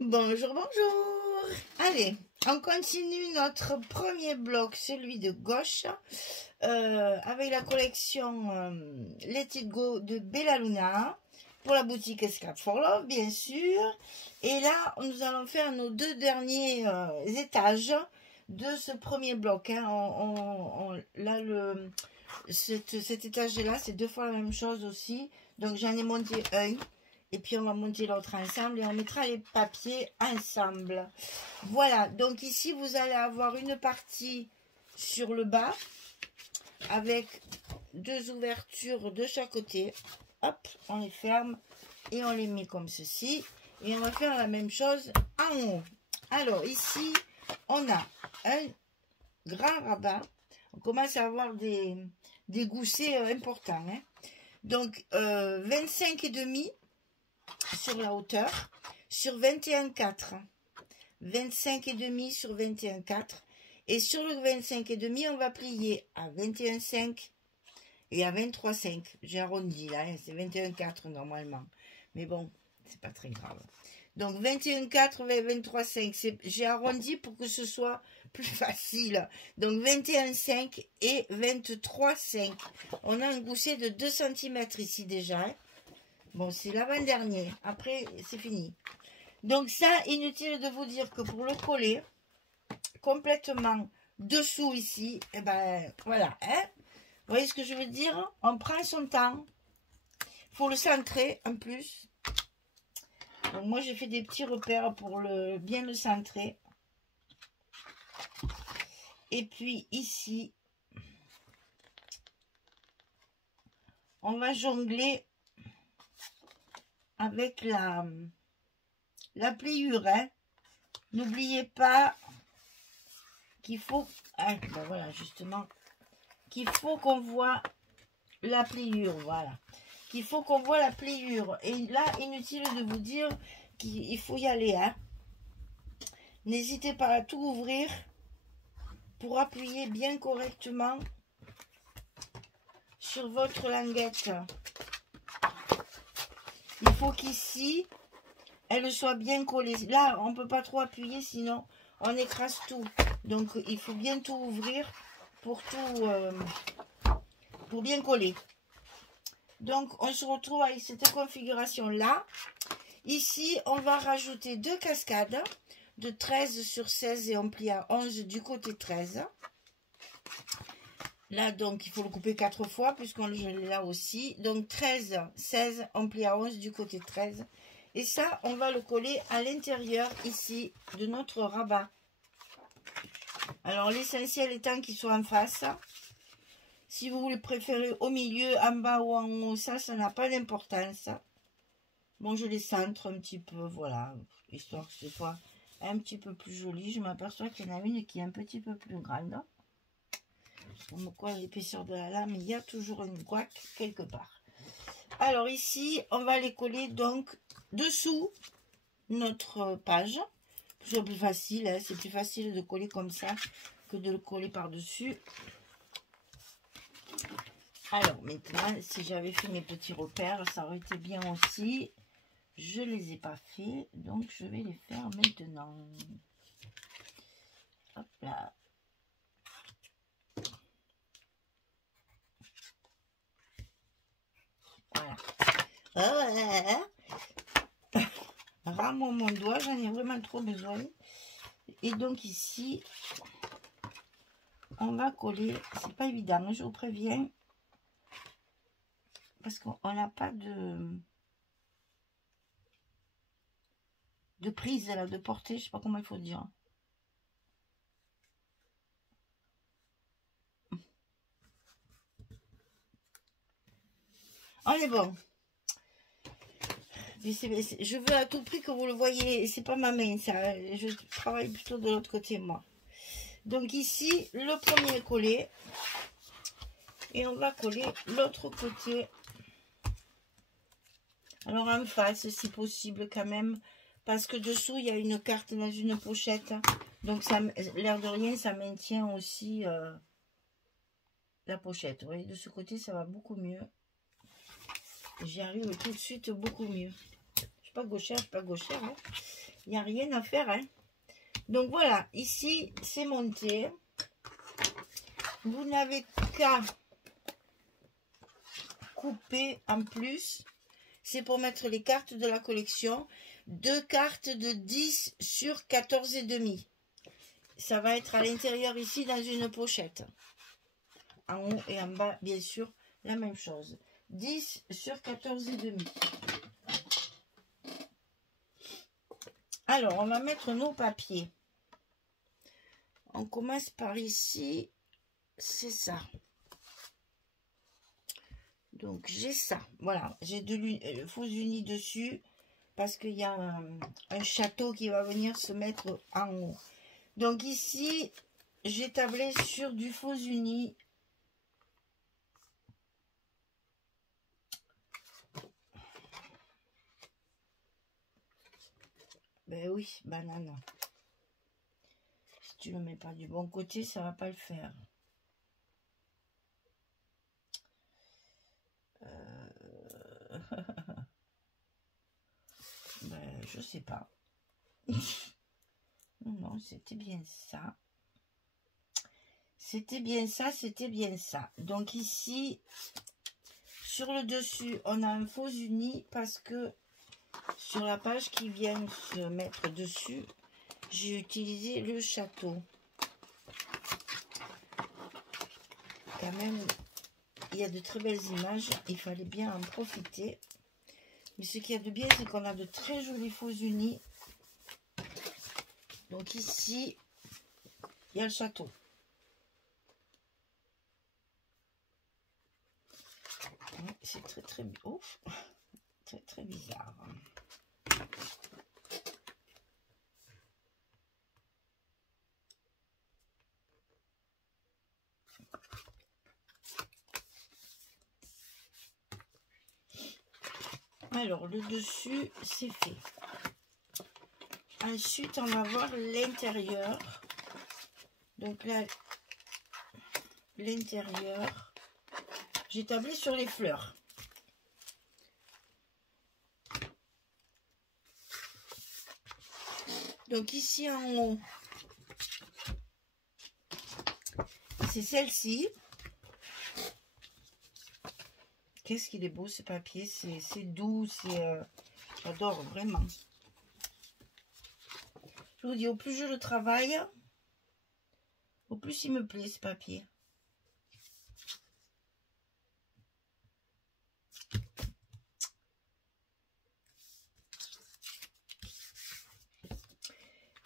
Bonjour, bonjour. Allez, on continue notre premier bloc, celui de gauche, avec la collection Let It Go de Bella Luna, pour la boutique Scrap for Love, bien sûr. Et là, nous allons faire nos deux derniers étages de ce premier bloc. Hein. Là, cet étage-là, c'est deux fois la même chose aussi. Donc, j'en ai monté un. Et puis, on va monter l'autre ensemble et on mettra les papiers ensemble. Voilà. Donc, ici, vous allez avoir une partie sur le bas avec deux ouvertures de chaque côté. Hop, on les ferme et on les met comme ceci. Et on va faire la même chose en haut. Alors, ici, on a un grand rabat. On commence à avoir des goussets importants. Hein. Donc, 25,5 sur la hauteur, sur 21,4. 25,5 sur 21,4. Et sur le 25,5, on va plier à 21,5 et à 23,5. J'ai arrondi là, hein, c'est 21,4 normalement. Mais bon, c'est pas très grave. Donc 21,4, 23,5. J'ai arrondi pour que ce soit plus facile. Donc 21,5 et 23,5. On a un gousset de 2 cm ici déjà. Hein. Bon, c'est l'avant-dernier. Après, c'est fini. Donc ça, inutile de vous dire que pour le coller complètement dessous ici, et ben voilà. Hein. Vous voyez ce que je veux dire? On prend son temps. Il faut le centrer en plus. Donc moi, j'ai fait des petits repères pour bien le centrer. Et puis ici, on va jongler avec la pliure. Hein. N'oubliez pas qu'il faut, ben voilà, justement, qu'il faut qu'on voit la pliure, voilà. Qu'il faut qu'on voit la pliure. Et là, inutile de vous dire qu'il faut y aller. Hein. N'hésitez pas à tout ouvrir pour appuyer bien correctement sur votre languette. Il faut qu'ici, elle soit bien collée. Là, on ne peut pas trop appuyer, sinon on écrase tout. Donc, il faut bien tout ouvrir pour pour bien coller. Donc, on se retrouve avec cette configuration-là. Ici, on va rajouter deux cascades de 13 sur 16 et on plie à 11 du côté 13. Là, donc, il faut le couper 4 fois puisqu'on le gèle là aussi. Donc, 13, 16, on plie à 11 du côté 13. Et ça, on va le coller à l'intérieur ici de notre rabat. Alors, l'essentiel étant qu'il soit en face. Si vous le préférez au milieu, en bas ou en haut, ça n'a pas d'importance. Bon, je les centre un petit peu, voilà, histoire que ce soit un petit peu plus joli. Je m'aperçois qu'il y en a une qui est un petit peu plus grande. Comme quoi, l'épaisseur de la lame, il y a toujours une couac quelque part. Alors ici, on va les coller donc dessous notre page. C'est plus facile, hein, c'est plus facile de coller comme ça que de le coller par-dessus. Alors maintenant, si j'avais fait mes petits repères, ça aurait été bien aussi. Je ne les ai pas fait, donc je vais les faire maintenant. Hop là. Voilà. Rends-moi mon doigt, j'en ai vraiment trop besoin. Et donc ici, on va coller. C'est pas évident, je vous préviens. Parce qu'on n'a pas de prise, là, de portée, je sais pas comment il faut dire. On est bon. Je veux à tout prix que vous le voyez. C'est pas ma main, ça. Je travaille plutôt de l'autre côté, moi. Donc ici, le premier est collé. Et on va coller l'autre côté. Alors en face, si possible quand même. Parce que dessous, il y a une carte dans une pochette. Donc, l'air de rien, ça maintient aussi la pochette. Vous voyez, de ce côté, ça va beaucoup mieux. J'y arrive tout de suite beaucoup mieux. Je suis pas gauchère, Hein. Il n'y a rien à faire, hein. Donc voilà, ici, c'est monté. Vous n'avez qu'à couper en plus. C'est pour mettre les cartes de la collection. 2 cartes de 10 sur 14,5. Ça va être à l'intérieur ici dans une pochette. En haut et en bas, bien sûr, la même chose. 10 sur 14,5. Alors, on va mettre nos papiers. On commence par ici. C'est ça. Donc, j'ai ça. Voilà, j'ai de faux unis dessus. Parce qu'il y a un château qui va venir se mettre en haut. Donc, ici, j'ai tablé sur du faux uni. Ben oui, banane. Si tu le mets pas du bon côté, ça va pas le faire. Ben, je sais pas. Non, c'était bien ça. C'était bien ça, c'était bien ça. Donc ici, sur le dessus, on a un faux uni parce que sur la page qui vient se mettre dessus, j'ai utilisé le château. Quand même, il y a de très belles images. Il fallait bien en profiter. Mais ce qu'il y a de bien, c'est qu'on a de très jolis faux unis. Donc ici, il y a le château. C'est très très très bizarre. Alors le dessus c'est fait. Ensuite on va voir l'intérieur. Donc là l'intérieur, j'ai tablé sur les fleurs. Donc ici en haut, c'est celle-ci. Qu'est-ce qu'il est beau ce papier, c'est doux, j'adore vraiment. Je vous dis, au plus je le travaille, au plus il me plaît ce papier.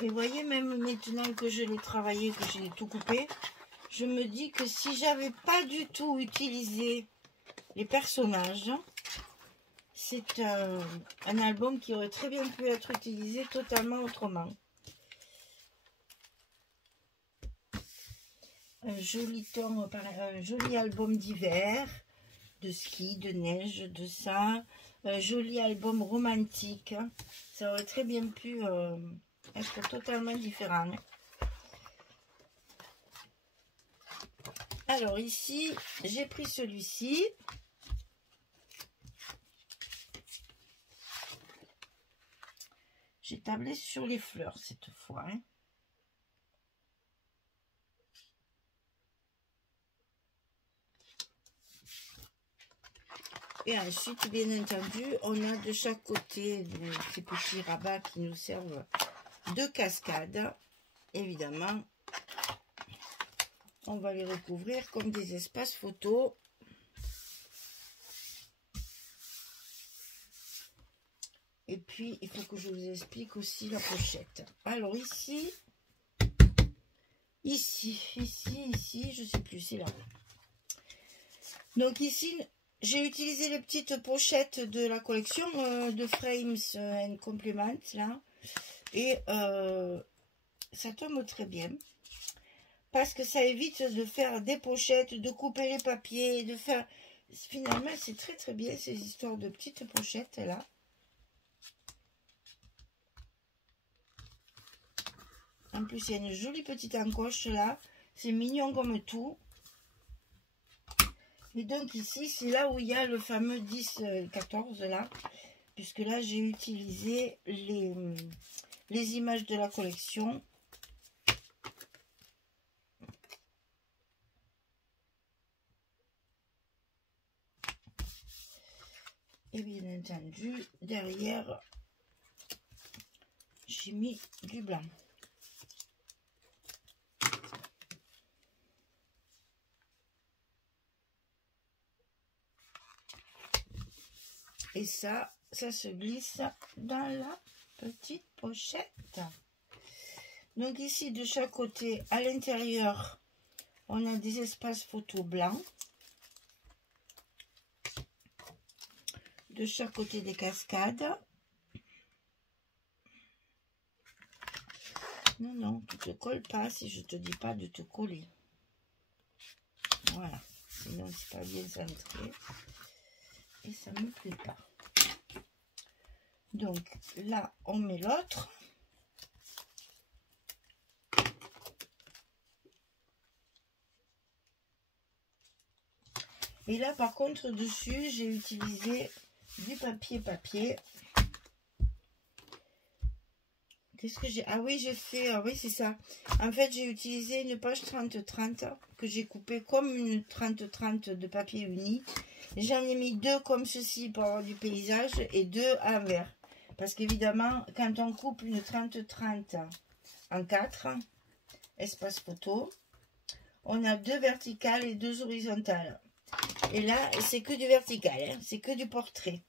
Et voyez, même maintenant que je l'ai travaillé, que j'ai tout coupé, je me dis que si j'avais pas du tout utilisé les personnages, c'est un album qui aurait très bien pu être utilisé totalement autrement. Un joli ton, un joli album d'hiver, de ski, de neige, de ça. Un joli album romantique. Ça aurait très bien pu être totalement différent. Alors ici, j'ai pris celui-ci. J'ai tablé sur les fleurs cette fois. Hein. Et ensuite, bien entendu, on a de chaque côté ces petits rabats qui nous servent de cascade. Évidemment, on va les recouvrir comme des espaces photos. Et puis, il faut que je vous explique aussi la pochette. Alors ici, je sais plus, c'est là. Donc ici, j'ai utilisé les petites pochettes de la collection de Frames and Compliments, là. Et ça tombe très bien. Parce que ça évite de faire des pochettes, de couper les papiers, de faire... Finalement, c'est très très bien ces histoires de petites pochettes, là. En plus, il y a une jolie petite encoche là. C'est mignon comme tout. Et donc ici, c'est là où il y a le fameux 10-14 là. Puisque là, j'ai utilisé les images de la collection. Et bien entendu, derrière, j'ai mis du blanc. Et ça se glisse dans la petite pochette. Donc ici, de chaque côté, à l'intérieur, on a des espaces photos blancs. De chaque côté, des cascades. Non, non, tu te colles pas si je te dis pas de te coller. Voilà, sinon c'est pas bien centré. Et ça me plaît pas. Donc là, on met l'autre. Et là, par contre, dessus, j'ai utilisé du papier. Qu'est-ce que j'ai? Ah oui, j'ai fait... oui, c'est ça. En fait, j'ai utilisé une page 30-30 que j'ai coupée comme une 30-30 de papier uni. J'en ai mis deux comme ceci pour avoir du paysage et deux à l'envers. Parce qu'évidemment, quand on coupe une 30-30 en 4, espace photo, on a deux verticales et deux horizontales. Et là, c'est que du vertical, hein, c'est que du portrait.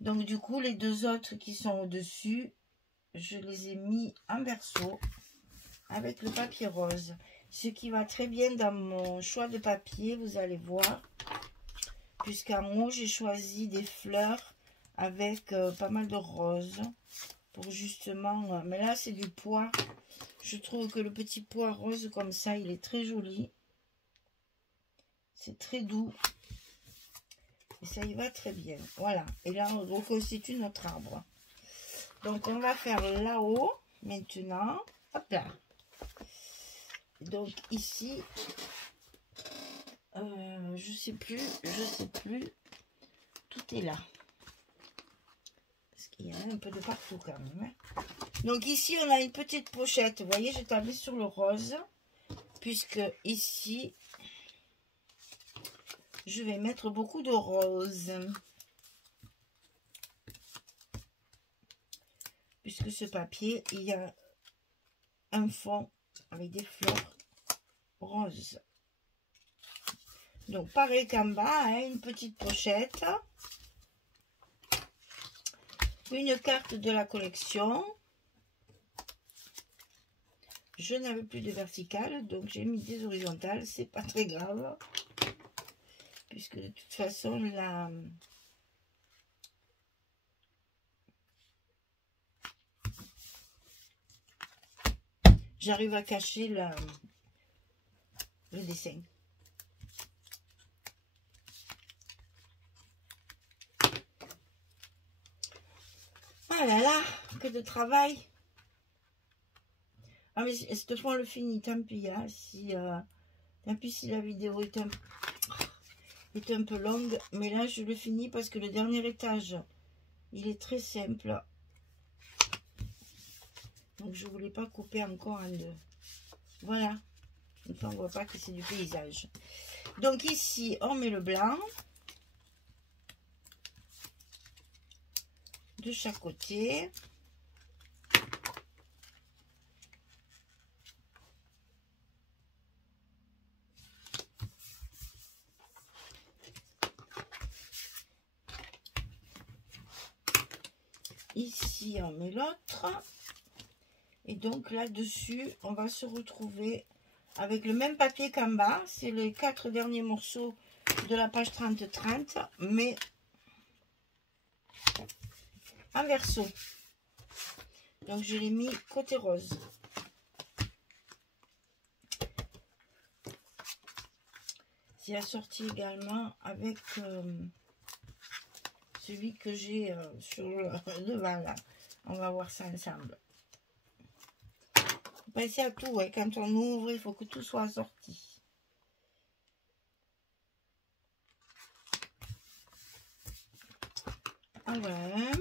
Donc du coup, les deux autres qui sont au-dessus, je les ai mis en verso avec le papier rose. Ce qui va très bien dans mon choix de papier, vous allez voir. Puisqu'en haut, j'ai choisi des fleurs avec pas mal de roses. Pour justement... mais là, c'est du pois. Je trouve que le petit pois rose comme ça, il est très joli. C'est très doux. Et ça y va très bien. Voilà. Et là, on reconstitue notre arbre. Donc, on va faire là-haut maintenant. Hop là. Donc, ici, je sais plus. Tout est là. Parce qu'il y en a un peu de partout quand même. Hein. Donc, ici, on a une petite pochette. Vous voyez, j'ai tablé sur le rose. Puisque ici, je vais mettre beaucoup de rose. Puisque ce papier, il y a un fond avec des fleurs roses. Donc, pareil qu'en bas, hein, une petite pochette. Une carte de la collection. Je n'avais plus de verticale, donc j'ai mis des horizontales. C'est pas très grave. Puisque de toute façon, la... j'arrive à cacher le dessin. Ah là là, que de travail. Ah mais cette fois on le finit, tant pis, hein, tant pis si la vidéo est un peu longue, mais là je le finis parce que le dernier étage, il est très simple. Donc je voulais pas couper encore en deux. Voilà. Enfin, on voit pas que c'est du paysage. Donc ici, on met le blanc. De chaque côté. Ici, on met l'autre. Et donc là-dessus, on va se retrouver avec le même papier qu'en bas. C'est les 4 derniers morceaux de la page 30-30, mais en verso. Donc je l'ai mis côté rose. C'est assorti également avec celui que j'ai sur le devant là. On va voir ça ensemble. Pensez à tout, ouais. Quand on ouvre, il faut que tout soit assorti. Ah ouais.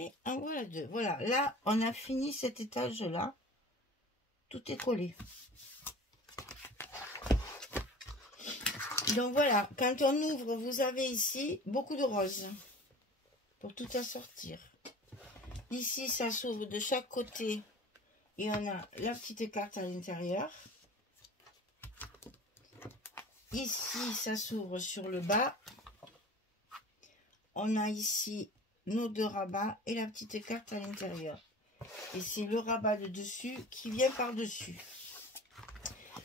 et en voilà 2. Voilà, là, on a fini cet étage-là. Tout est collé. Donc voilà, quand on ouvre, vous avez ici beaucoup de roses pour tout assortir. Ici, ça s'ouvre de chaque côté et on a la petite carte à l'intérieur. Ici, ça s'ouvre sur le bas. On a ici nos 2 rabats et la petite carte à l'intérieur. Et c'est le rabat de dessus qui vient par-dessus.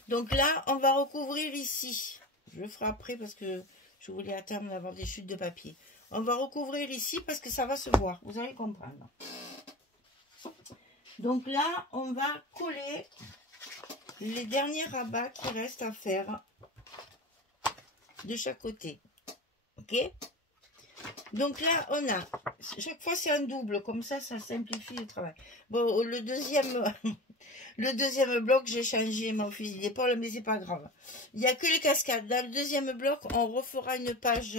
Donc là, on va recouvrir ici. Je le ferai après parce que je voulais à terme d'avoir des chutes de papier. On va recouvrir ici parce que ça va se voir. Vous allez comprendre. Donc là, on va coller les derniers rabats qui restent à faire de chaque côté. Ok? Donc là, on a... Chaque fois, c'est un double. Comme ça simplifie le travail. Bon, le deuxième bloc, j'ai changé mon fusil d'épaule, mais c'est pas grave. Il n'y a que les cascades. Dans le deuxième bloc, on refera une page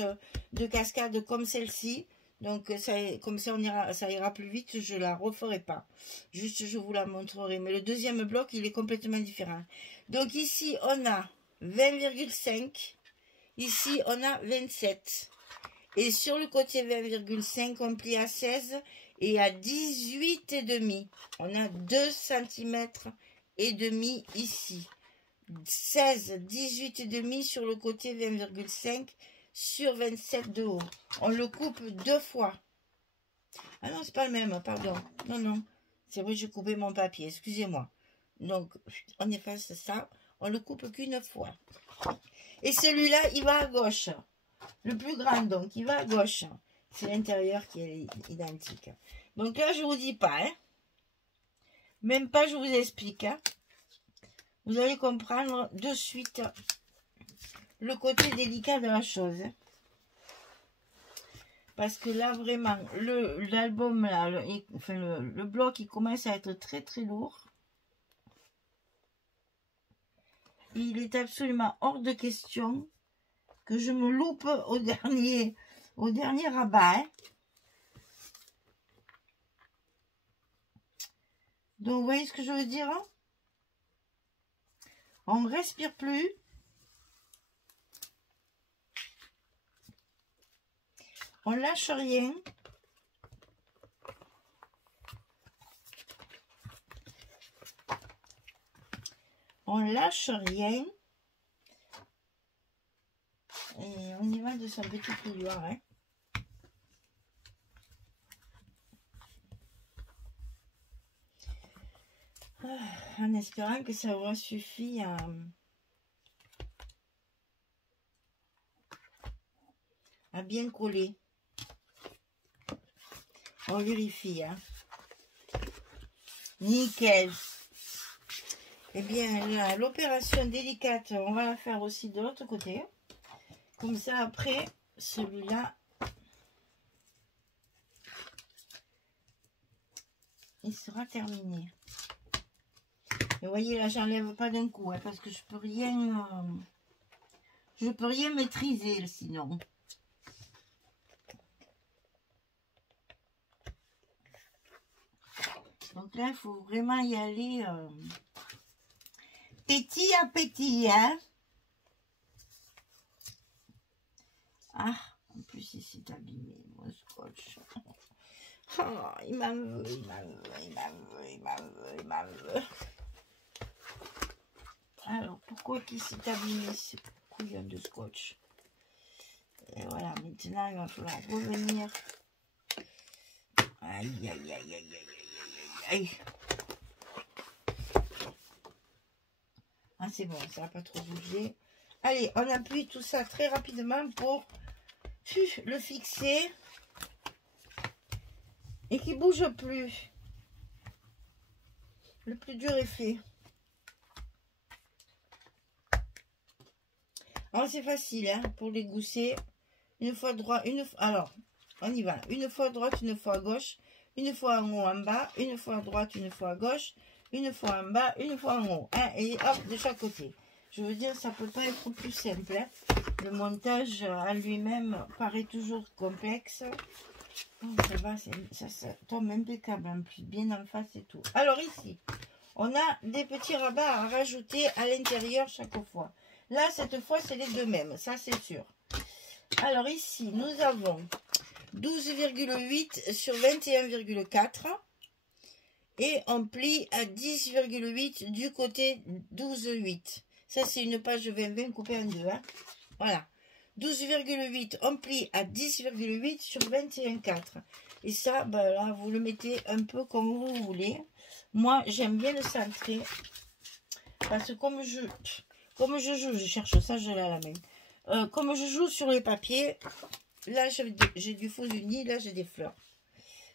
de cascade comme celle-ci. Donc, comme ça, ça ira plus vite. Je la referai pas. Juste, je vous la montrerai. Mais le deuxième bloc, il est complètement différent. Donc ici, on a 20,5. Ici, on a 27. Et sur le côté 20,5, on plie à 16 et à 18,5. On a 2 cm et demi ici. 16, 18,5 sur le côté 20,5 sur 27 de haut. On le coupe 2 fois. Ah non, c'est pas le même, pardon. Non, non. C'est vrai, j'ai coupé mon papier, excusez-moi. Donc, on efface ça. On le coupe qu'une fois. Et celui-là, il va à gauche. Le plus grand, donc, il va à gauche. C'est l'intérieur qui est identique. Donc là, je vous dis pas, hein. Même pas, je vous explique, hein. Vous allez comprendre de suite le côté délicat de la chose. Hein. Parce que là, vraiment, l'album, là, le bloc, il commence à être très, très lourd. Il est absolument hors de question que je me loupe au dernier rabat. Hein. Donc, vous voyez ce que je veux dire? Hein? On ne respire plus. On lâche rien. On lâche rien. Et on y va de son petit couloir. Hein. En espérant que ça aura suffi à bien coller. On vérifie. Hein. Nickel. Eh bien, l'opération délicate, on va la faire aussi de l'autre côté. Comme ça, après, celui-là, il sera terminé. Et vous voyez, là, j'enlève pas d'un coup, hein, parce que je peux rien maîtriser, sinon. Donc là, il faut vraiment y aller petit à petit, hein. Ah, en plus, il s'est abîmé, mon scotch. Oh, il m'en veut, il m'en veut, il m'en veut, il m'en veut, il m'en veut. Alors, pourquoi qu'il s'est abîmé ce couillon de scotch? Et voilà, maintenant, il va falloir revenir. Aïe, aïe, aïe, aïe, aïe, aïe, aïe. Ah, c'est bon, ça n'a pas trop bougé. Allez, on appuie tout ça très rapidement pour le fixer et qu'il ne bouge plus. Le plus dur est fait. Alors, c'est facile, hein, pour les gousser. Une fois droit, alors, on y va. Une fois à droite, une fois à gauche. Une fois en haut, en bas. Une fois à droite, une fois à gauche. Une fois en bas, une fois en haut. Hein, et hop, de chaque côté. Je veux dire, ça peut pas être plus simple. Hein. Le montage à lui-même paraît toujours complexe. Oh, ça va, ça tombe impeccable en plus, bien en face et tout. Alors ici, on a des petits rabats à rajouter à l'intérieur chaque fois. Là, cette fois, c'est les deux mêmes, ça c'est sûr. Alors ici, nous avons 12,8 sur 21,4 et on plie à 10,8 du côté 12,8. Ça, c'est une page 20-20 coupée en deux. Hein. Voilà. 12,8, on plie à 10,8 sur 21,4. Et ça, ben là, vous le mettez un peu comme vous voulez. Moi, j'aime bien le centrer. Parce que comme je joue, je cherche ça, je l'ai à la main. Comme je joue sur les papiers, là, j'ai du faux uni, là, j'ai des fleurs.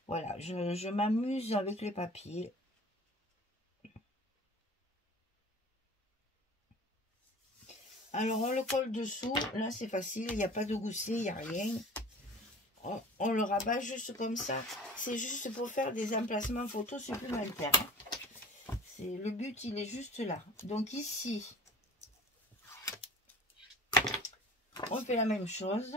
Voilà, je m'amuse avec les papiers. Alors, on le colle dessous. Là, c'est facile. Il n'y a pas de gousset, il n'y a rien. On le rabat juste comme ça. C'est juste pour faire des emplacements photos supplémentaires. Le but, il est juste là. Donc, ici, on fait la même chose.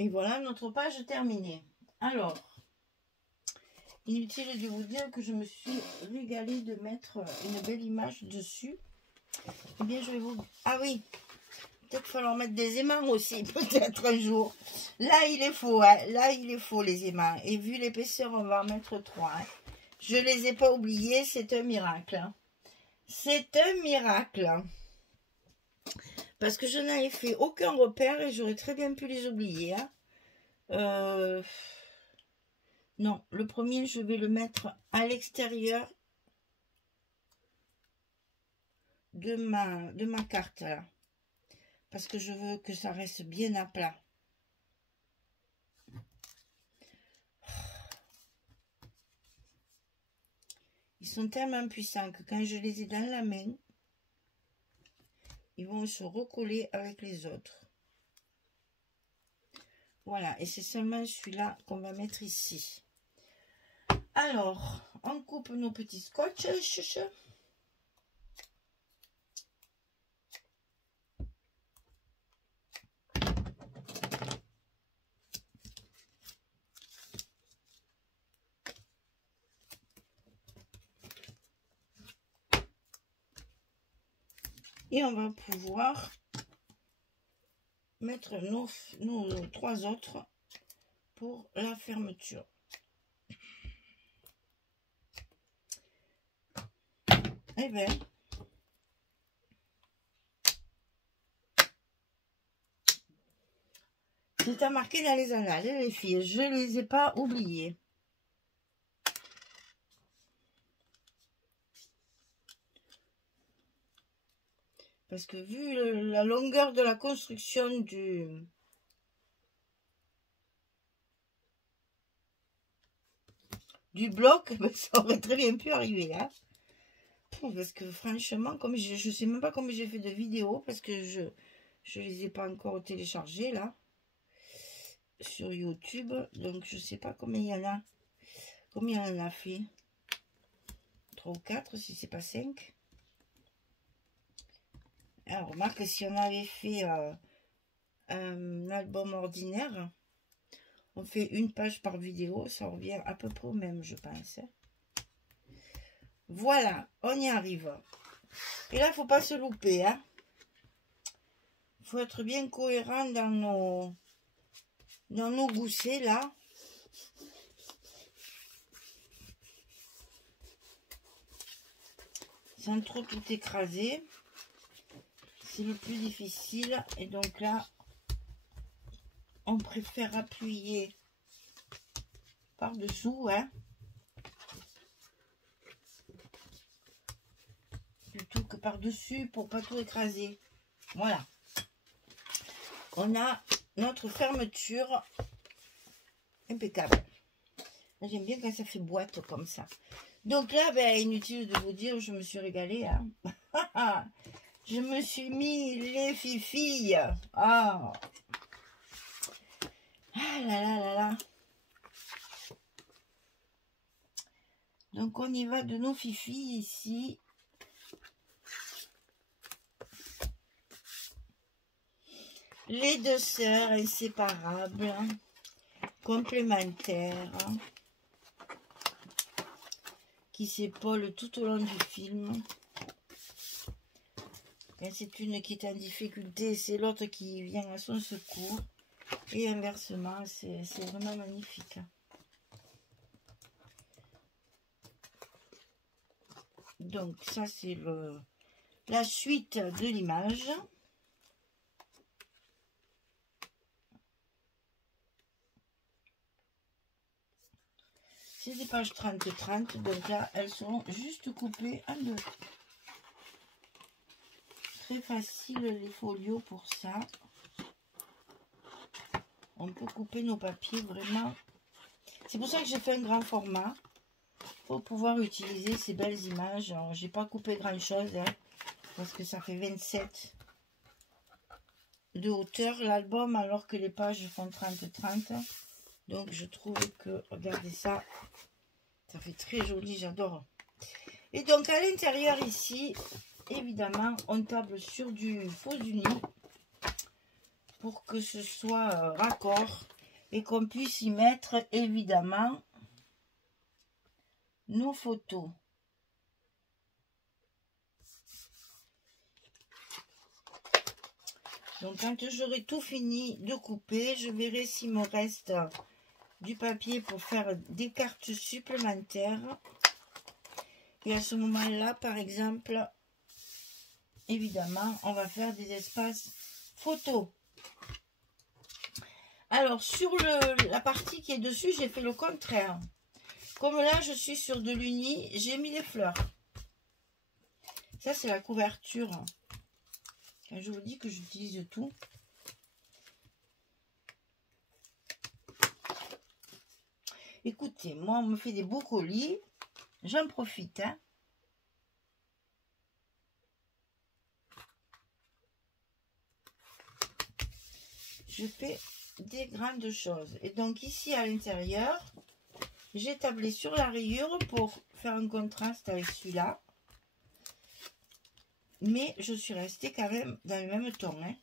Et voilà notre page terminée. Alors, inutile de vous dire que je me suis régalée de mettre une belle image dessus. Eh bien, je vais vous... Ah oui, peut-être falloir mettre des aimants aussi, peut-être un jour. Là, il est faux, hein. Là, il est faux, les aimants. Et vu l'épaisseur, on va en mettre 3. Hein. Je ne les ai pas oubliés, c'est un miracle. Hein. C'est un miracle. Parce que je n'avais fait aucun repère et j'aurais très bien pu les oublier. Hein. Non, le premier, je vais le mettre à l'extérieur de ma carte. Là. Parce que je veux que ça reste bien à plat. Ils sont tellement puissants que quand je les ai dans la main, ils vont se recoller avec les autres. Voilà, et c'est seulement celui-là qu'on va mettre ici. Alors, on coupe nos petits scotch. Et on va pouvoir mettre nos 3 autres pour la fermeture. Eh bien, c'est à marquer dans les annales, les filles. Je ne les ai pas oubliées. Parce que vu la longueur de la construction du bloc, ça aurait très bien pu arriver. Hein. Parce que franchement, comme je sais même pas comment j'ai fait de vidéos, parce que je les ai pas encore téléchargées là sur YouTube. Donc je sais pas combien il y en a. Combien on en a fait? 3 ou 4 si c'est pas 5. Alors, remarque, si on avait fait un album ordinaire, on fait une page par vidéo, ça revient à peu près au même, je pense. Voilà, on y arrive. Et là, il ne faut pas se louper. Hein. Il faut être bien cohérent dans nos goussets, là. Sans trop tout écraser. C'est le plus difficile. Et donc là, on préfère appuyer par-dessous, hein, plutôt que par-dessus pour pas tout écraser. Voilà. On a notre fermeture impeccable. J'aime bien quand ça fait boîte comme ça. Donc là, ben, inutile de vous dire, je me suis régalée. Hein. Je me suis mis les fifilles. Ah là là là on y va de nos fifis ici. Les deux sœurs inséparables, complémentaires, qui s'épaulent tout au long du film. C'est une qui est en difficulté, c'est l'autre qui vient à son secours. Et inversement, c'est vraiment magnifique. Donc ça c'est la suite de l'image. C'est des pages 30-30, donc là elles sont juste coupées en deux. Très facile les folios pour ça. On peut couper nos papiers vraiment. C'est pour ça que j'ai fait un grand format. Pour pouvoir utiliser ces belles images. Alors j'ai pas coupé grand chose hein, parce que ça fait 27 de hauteur l'album alors que les pages font 30-30. Donc je trouve que, regardez ça, ça fait très joli, j'adore. Et donc à l'intérieur ici, évidemment, on table sur du faux uni pour que ce soit raccord et qu'on puisse y mettre évidemment nos photos. Donc quand j'aurai tout fini de couper, je verrai s'il me reste du papier pour faire des cartes supplémentaires. Et à ce moment-là, par exemple, évidemment, on va faire des espaces photos. Alors, sur la partie qui est dessus, j'ai fait le contraire. Comme là, je suis sur de l'uni, j'ai mis les fleurs. Ça, c'est la couverture. Quand je vous dis que j'utilise tout. Écoutez, moi, on me fait des beaux colis. J'en profite, hein. Je fais des grandes choses. Et donc, ici, à l'intérieur, j'ai tablé sur la rayure pour faire un contraste avec celui-là. Mais je suis restée quand même dans le même ton, hein.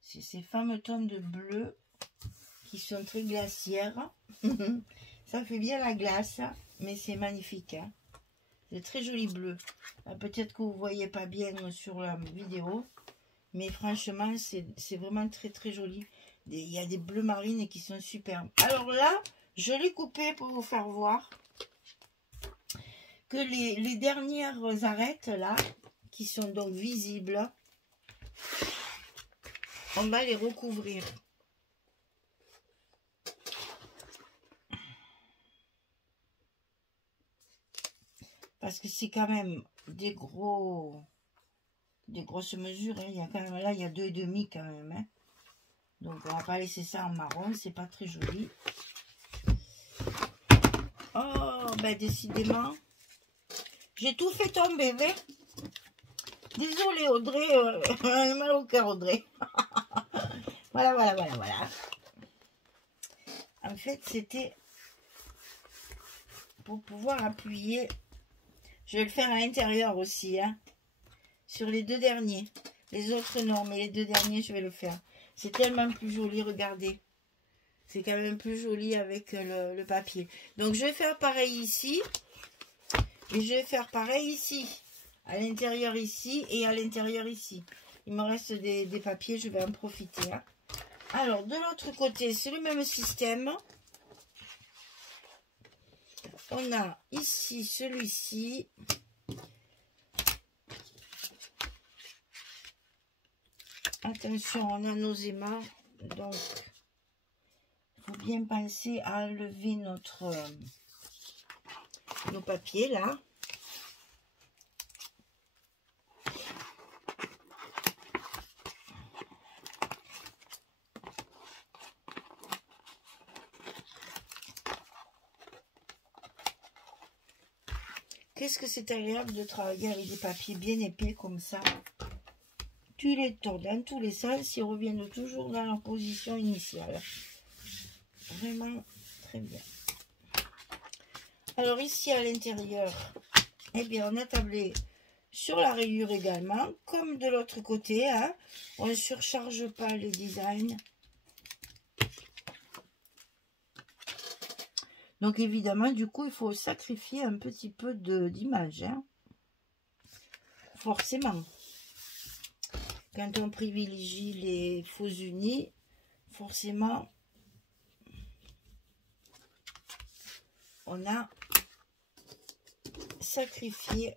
C'est ces fameux tons de bleu qui sont très glaciaires. Ça fait bien la glace, mais c'est magnifique, hein. C'est très joli bleu. Peut-être que vous ne voyez pas bien sur la vidéo, mais franchement, c'est vraiment très très joli. Il y a des bleus marines qui sont superbes. Alors là, je l'ai coupé pour vous faire voir que les dernières arêtes là, qui sont donc visibles, on va les recouvrir. Parce que c'est quand même des grosses mesures, hein. Il y a quand même là, il y a 2,5 quand même, hein. Donc on va pas laisser ça en marron, c'est pas très joli. Oh, ben décidément, j'ai tout fait tomber, hein. Désolée Audrey, mal au cœur Audrey. Voilà. En fait, c'était pour pouvoir appuyer. Je vais le faire à l'intérieur aussi, hein, sur les deux derniers. Les autres non, mais les deux derniers, je vais le faire. C'est tellement plus joli, regardez. C'est quand même plus joli avec le papier. Donc, je vais faire pareil ici. Et je vais faire pareil ici. À l'intérieur ici et à l'intérieur ici. Il me reste des papiers, je vais en profiter, hein. Alors, de l'autre côté, c'est le même système. On a ici celui-ci. Attention, on a nos aimants. Donc, il faut bien penser à enlever nos papiers là. Qu'est-ce que c'est agréable de travailler avec des papiers bien épais comme ça. Tu les tournes dans tous les sens, ils reviennent toujours dans leur position initiale. vraiment très bien. Alors ici à l'intérieur, eh bien on a tablé sur la rayure également, comme de l'autre côté, hein. On ne surcharge pas les designs. Donc évidemment, du coup, il faut sacrifier un petit peu d'image, hein. Forcément. Quand on privilégie les faux unis, forcément, on a sacrifié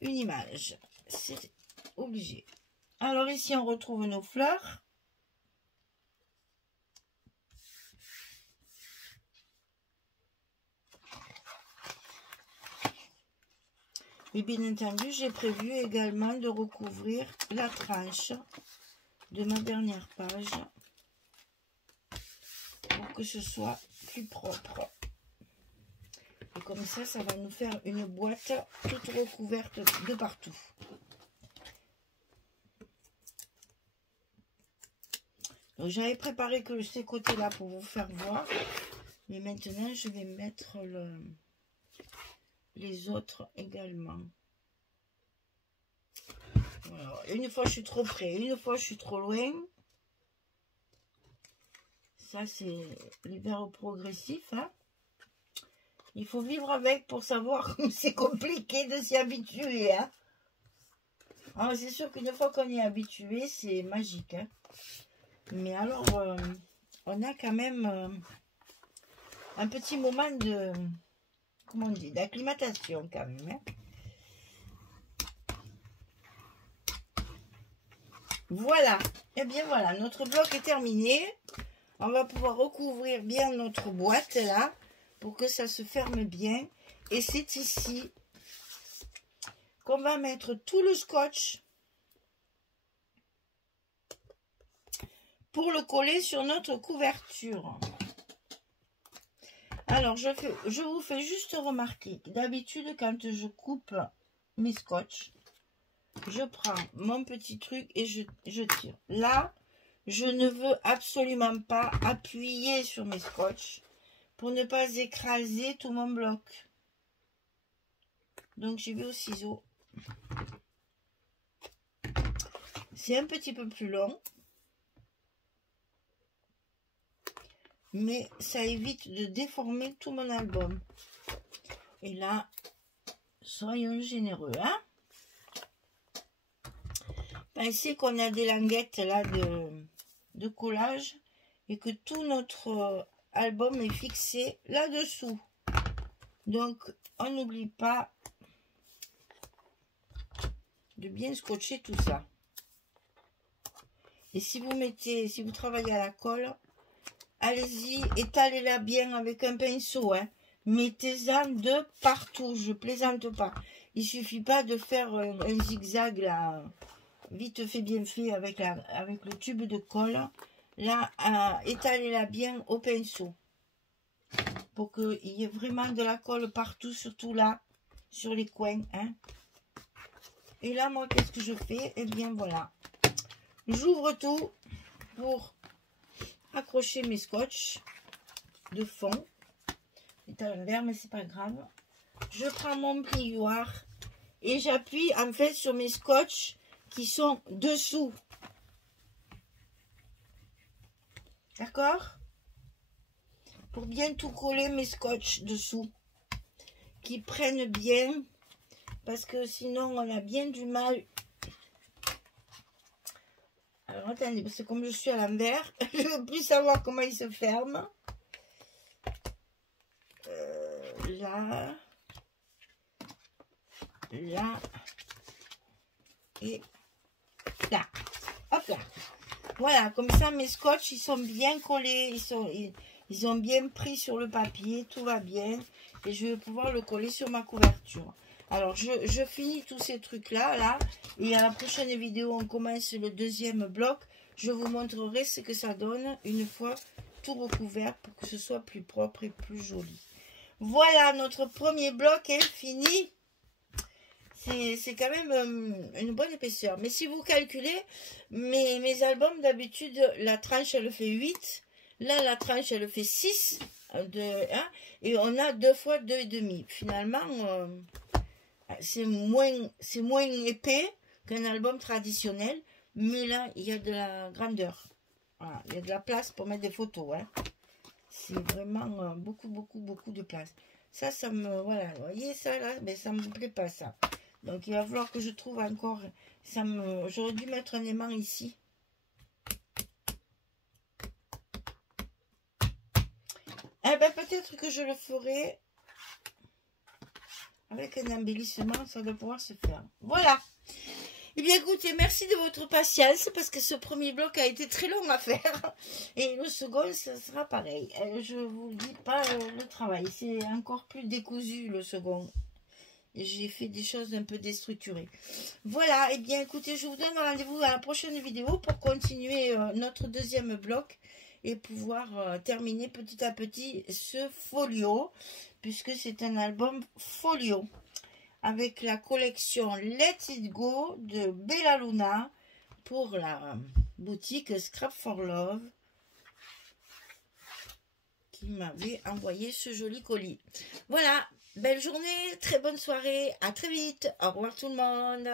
une image. C'est obligé. Alors ici, on retrouve nos fleurs. Et bien entendu, j'ai prévu également de recouvrir la tranche de ma dernière page pour que ce soit plus propre. Et comme ça va nous faire une boîte toute recouverte de partout. Donc j'avais préparé que ces côtés-là pour vous faire voir. Mais maintenant, je vais mettre les autres également. Voilà. Une fois je suis trop près, une fois je suis trop loin. Ça c'est l'hiver progressif, hein. Il faut vivre avec pour savoir que c'est compliqué de s'y habituer, hein. Alors c'est sûr qu'une fois qu'on y est habitué, c'est magique, hein. Mais alors on a quand même un petit moment de, comment on dit, d'acclimatation quand même, hein. Voilà, et bien voilà, notre bloc est terminé. On va pouvoir recouvrir bien notre boîte là pour que ça se ferme bien. Et c'est ici qu'on va mettre tout le scotch pour le coller sur notre couverture. Alors je vous fais juste remarquer, d'habitude quand je coupe mes scotch, je prends mon petit truc et je tire. Là, je ne veux absolument pas appuyer sur mes scotch pour ne pas écraser tout mon bloc. Donc, j'y vais au ciseau. C'est un petit peu plus long, mais ça évite de déformer tout mon album. Et là, soyons généreux, hein. Pensez qu'on a des languettes là de collage et que tout notre album est fixé là-dessous. Donc, on n'oublie pas de bien scotcher tout ça. Et si vous travaillez à la colle, allez-y, étalez-la bien avec un pinceau, hein. Mettez-en de partout, je plaisante pas. Il suffit pas de faire un zigzag là, vite fait, bien fait avec le tube de colle. Là, étalez-la bien au pinceau pour qu'il y ait vraiment de la colle partout, surtout là, sur les coins, hein. Et là, moi, qu'est-ce que je fais? Eh bien, voilà. J'ouvre tout pour accrocher mes scotch de fond. C'est à l'envers, mais c'est pas grave. Je prends mon plioir et j'appuie en fait sur mes scotch qui sont dessous. D'accord? Pour bien tout coller mes scotch dessous. Qui prennent bien. Parce que sinon on a bien du mal. Alors attendez, parce que comme je suis à l'envers, je ne veux plus savoir comment il se ferme. Là. Là. Et là. Hop là. Voilà, comme ça mes scotch ils sont bien collés, ils ont bien pris sur le papier, tout va bien. Et je vais pouvoir le coller sur ma couverture. Alors je finis tous ces trucs là, et à la prochaine vidéo on commence le deuxième bloc. Je vous montrerai ce que ça donne une fois tout recouvert pour que ce soit plus propre et plus joli. Voilà, notre premier bloc est fini. C'est quand même une bonne épaisseur. Mais si vous calculez, mes albums, d'habitude, la tranche, elle fait 8. Là, la tranche, elle fait 6 et on a 2 fois 2,5. Finalement, c'est moins épais qu'un album traditionnel, mais là, il y a de la grandeur. Voilà, il y a de la place pour mettre des photos. Hein. C'est vraiment beaucoup, beaucoup, beaucoup de place. Ça me... Voilà, vous voyez ça là, mais ça me plaît pas ça. Donc, il va falloir que je trouve encore... J'aurais dû mettre un aimant ici. Eh ben, peut-être que je le ferai avec un embellissement, ça doit pouvoir se faire. Voilà. Eh bien, écoutez, merci de votre patience, parce que ce premier bloc a été très long à faire. Et le second, ça sera pareil. Je vous dis pas le travail. C'est encore plus décousu, le second. J'ai fait des choses un peu déstructurées. Voilà, eh bien, écoutez, je vous donne rendez-vous à la prochaine vidéo pour continuer notre deuxième bloc et pouvoir terminer petit à petit ce folio, puisque c'est un album folio avec la collection Let It Go de Bella Luna pour la boutique Scrap for Love qui m'avait envoyé ce joli colis. Voilà, belle journée, très bonne soirée, à très vite, au revoir tout le monde.